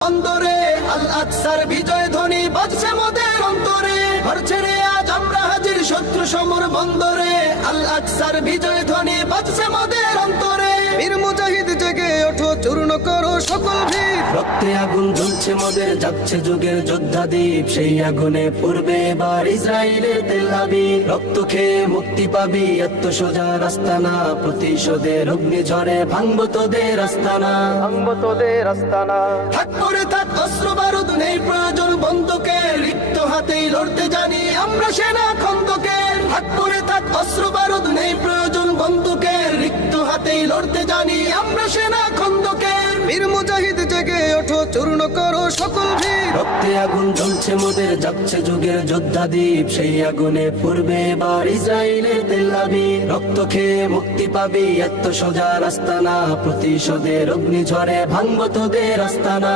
অন্তরে আল আকসার বিজয় ধ্বনি বাজছে মোদের অন্তরে, ঘর ছেড়ে আজ আমরা হাজির শত্রু সমর বন্দরে। আল আকসার বিজয় ধ্বনি বাজছে মোদের অন্তরে। বীর মুজাহিদ জেগে ওঠো, চূর্ণ করো সকল ভিড়। রক্তে আগুন জ্বলছে মোদের, যাচ্ছে যুগের যোদ্ধা দ্বীপ। সেই আগুনে পূর্বে এবার ইসরায়েলের তেল আবিব। রক্ত খেয়ে মুক্তি পাবি, এত সোজা রাস্তা না। প্রতিশোধের অগ্নি ঝরে ভাঙবো তোদের আস্তানা, ভাঙবো তোদের আস্তানা। থাক করে থাক অস্ত্র বারুদ, নেই প্রয়োজন বন্দুকের। রিক্ত হাতেই লড়তে জানি আমরা সেনা খন্দকের। থাক করে থাক অস্ত্র বারুদ, নেই প্রয়োজন বন্দুকের। রিক্ত হাতেই লড়তে জানি আমরা সেনা খন্দকের। বীর মুজাহিদ জেগে ওঠো, চূর্ণ করো সকল ভিড়। রক্তে আগুন জ্বলছে মোদের, যাচ্ছে যুগের যোদ্ধা দ্বীপ। সেই আগুনে পূর্বে এবার ইসরায়েলের তেল আবিব। রক্ত খেয়ে মুক্তি পাবি, এত সোজা রাস্তা না। প্রতিশোধের অগ্নি ঝরে ভাঙবো তোদের আস্তানা।